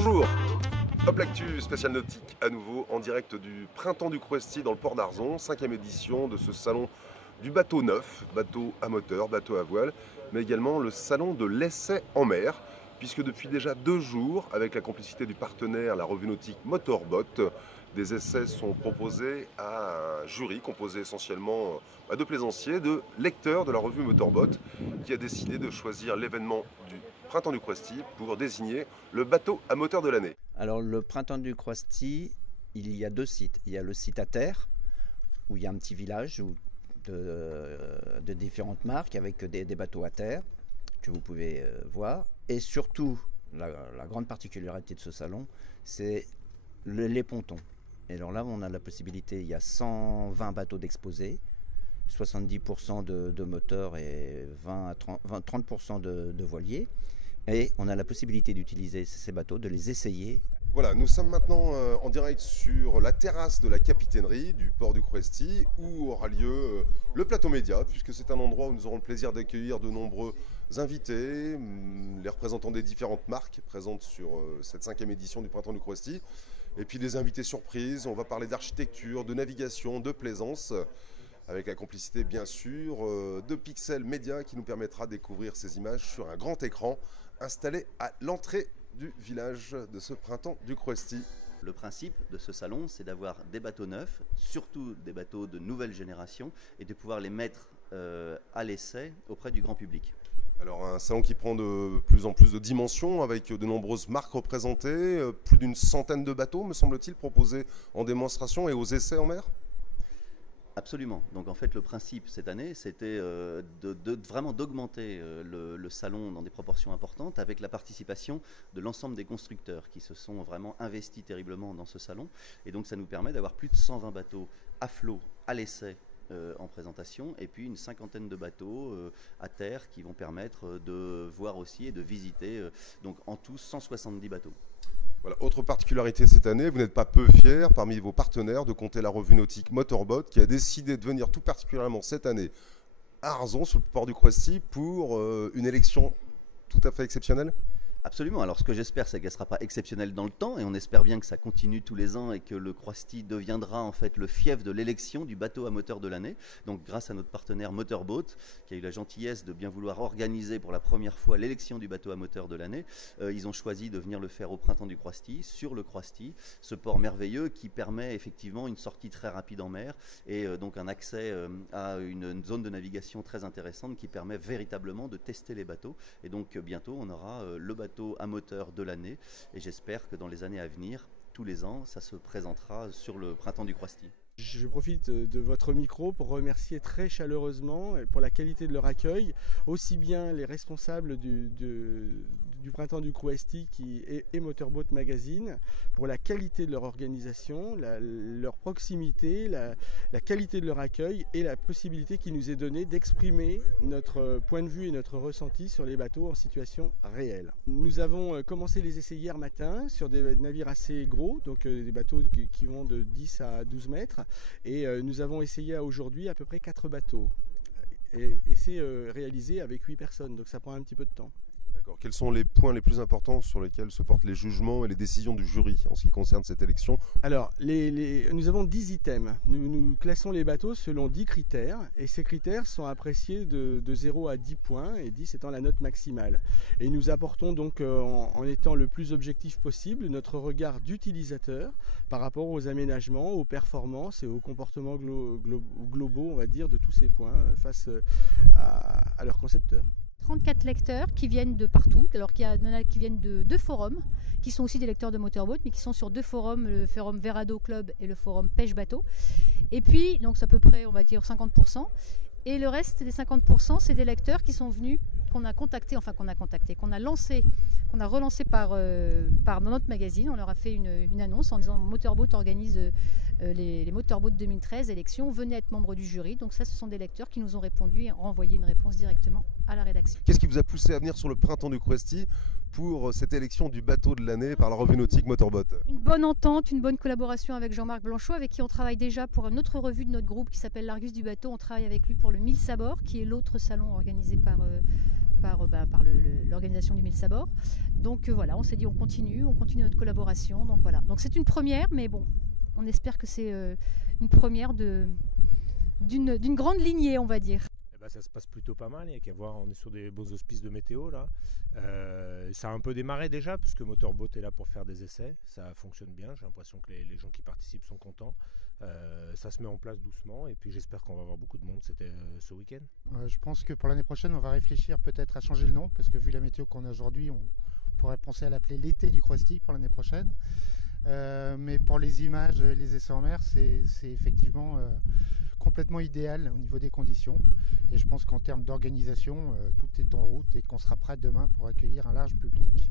Bonjour, Hop l'actu spécial nautique à nouveau en direct du Printemps du Crouesty dans le port d'Arzon, 5e édition de ce salon du bateau neuf, bateau à moteur, bateau à voile, mais également le salon de l'essai en mer, puisque depuis déjà 2 jours, avec la complicité du partenaire, la revue nautique Motorbot, des essais sont proposés à un jury composé essentiellement de plaisanciers, de lecteurs de la revue Motorbot, qui a décidé de choisir l'événement du Printemps du Crouesty pour désigner le bateau à moteur de l'année. Alors le Printemps du Crouesty, il y a 2 sites. Il y a le site à terre, où il y a un petit village de différentes marques avec des bateaux à terre que vous pouvez voir. Et surtout, la grande particularité de ce salon, c'est les pontons. Et alors là, on a la possibilité, il y a 120 bateaux d'exposés, 70% de moteurs et 30% de voiliers. Et on a la possibilité d'utiliser ces bateaux, de les essayer. Voilà, nous sommes maintenant en direct sur la terrasse de la capitainerie du port du Crouesty, où aura lieu le plateau média, puisque c'est un endroit où nous aurons le plaisir d'accueillir de nombreux invités, les représentants des différentes marques présentes sur cette 5e édition du Printemps du Crouesty, et puis des invités surprises. On va parler d'architecture, de navigation, de plaisance, avec la complicité bien sûr de Pixel Media qui nous permettra de découvrir ces images sur un grand écran installé à l'entrée du village de ce Printemps du Crouesty. Le principe de ce salon, c'est d'avoir des bateaux neufs, surtout des bateaux de nouvelle génération, et de pouvoir les mettre à l'essai auprès du grand public. Alors un salon qui prend de plus en plus de dimensions avec de nombreuses marques représentées, plus d'une centaine de bateaux me semble-t-il proposés en démonstration et aux essais en mer. Absolument. Donc en fait le principe cette année c'était vraiment d'augmenter le salon dans des proportions importantes avec la participation de l'ensemble des constructeurs qui se sont vraiment investis terriblement dans ce salon, et donc ça nous permet d'avoir plus de 120 bateaux à flot à l'essai en présentation, et puis une 50aine de bateaux à terre qui vont permettre de voir aussi et de visiter, donc en tout 170 bateaux. Voilà, autre particularité cette année, vous n'êtes pas peu fiers parmi vos partenaires de compter la revue nautique Motorbot qui a décidé de venir tout particulièrement cette année à Arzon, sur le port du Crouesty, pour une élection tout à fait exceptionnelle. Absolument. Alors ce que j'espère, c'est qu'elle ne sera pas exceptionnelle dans le temps, et on espère bien que ça continue tous les ans et que le Crouesty deviendra en fait le fief de l'élection du bateau à moteur de l'année. Donc grâce à notre partenaire Motorbot, qui a eu la gentillesse de bien vouloir organiser pour la première fois l'élection du bateau à moteur de l'année, ils ont choisi de venir le faire au Printemps du Crouesty, sur le Crouesty, ce port merveilleux qui permet effectivement une sortie très rapide en mer et donc un accès à une zone de navigation très intéressante qui permet véritablement de tester les bateaux. Et donc bientôt on aura le bateau à moteur de l'année, et j'espère que dans les années à venir, tous les ans, ça se présentera sur le Printemps du Crouesty. Je profite de votre micro pour remercier très chaleureusement pour la qualité de leur accueil, aussi bien les responsables du Printemps du Crouesty et Motorboat Magazine, pour la qualité de leur organisation, leur proximité, la qualité de leur accueil et la possibilité qui nous est donnée d'exprimer notre point de vue et notre ressenti sur les bateaux en situation réelle. Nous avons commencé les essais hier matin sur des navires assez gros, donc des bateaux qui vont de 10 à 12 mètres. Et nous avons essayé aujourd'hui à peu près 4 bateaux. Et c'est réalisé avec 8 personnes, donc ça prend un petit peu de temps. D'accord. Quels sont les points les plus importants sur lesquels se portent les jugements et les décisions du jury en ce qui concerne cette élection? Alors, nous avons 10 items. Nous classons les bateaux selon 10 critères, et ces critères sont appréciés de 0 à 10 points, et 10 étant la note maximale. Et nous apportons donc, en étant le plus objectif possible, notre regard d'utilisateur par rapport aux aménagements, aux performances et aux comportements globaux, on va dire, de tous ces points face à leurs concepteurs. 34 lecteurs qui viennent de partout, alors qu'il y en a qui viennent de 2 forums, qui sont aussi des lecteurs de Motorboat, mais qui sont sur 2 forums, le forum Verado Club et le forum Pêche Bateau. Et puis, donc c'est à peu près, on va dire, 50%. Et le reste des 50%, c'est des lecteurs qui sont venus, qu'on a lancé, qu'on a relancé par notre magazine. On leur a fait une annonce en disant Motorboat organise les Motorboat 2013 élections, venez être membre du jury. Donc ça, ce sont des lecteurs qui nous ont répondu et ont renvoyé une réponse directement à la rédaction. Qu'est-ce qui vous a poussé à venir sur le Printemps du Crouesty pour cette élection du bateau de l'année par la revue nautique Motorbot? Une bonne entente, une bonne collaboration avec Jean-Marc Blanchot, avec qui on travaille déjà pour une autre revue de notre groupe qui s'appelle l'Argus du bateau. On travaille avec lui pour le 1000 Sabords, qui est l'autre salon organisé par l'organisation du Mille Sabords. Donc voilà, on s'est dit on continue notre collaboration. Donc voilà, donc c'est une première, mais bon, on espère que c'est une première d'une grande lignée, on va dire. Ça se passe plutôt pas mal, il n'y a qu'à voir, on est sur des beaux auspices de météo là. Ça a un peu démarré déjà, puisque Motorboat est là pour faire des essais, ça fonctionne bien, j'ai l'impression que les gens qui participent sont contents. Ça se met en place doucement, et puis j'espère qu'on va avoir beaucoup de monde ce week-end. Je pense que pour l'année prochaine, on va réfléchir peut-être à changer le nom, parce que vu la météo qu'on a aujourd'hui, on pourrait penser à l'appeler l'été du Croisty pour l'année prochaine. Mais pour les images, les essais en mer, c'est effectivement complètement idéal au niveau des conditions. Et je pense qu'en termes d'organisation, tout est en route et qu'on sera prêt demain pour accueillir un large public.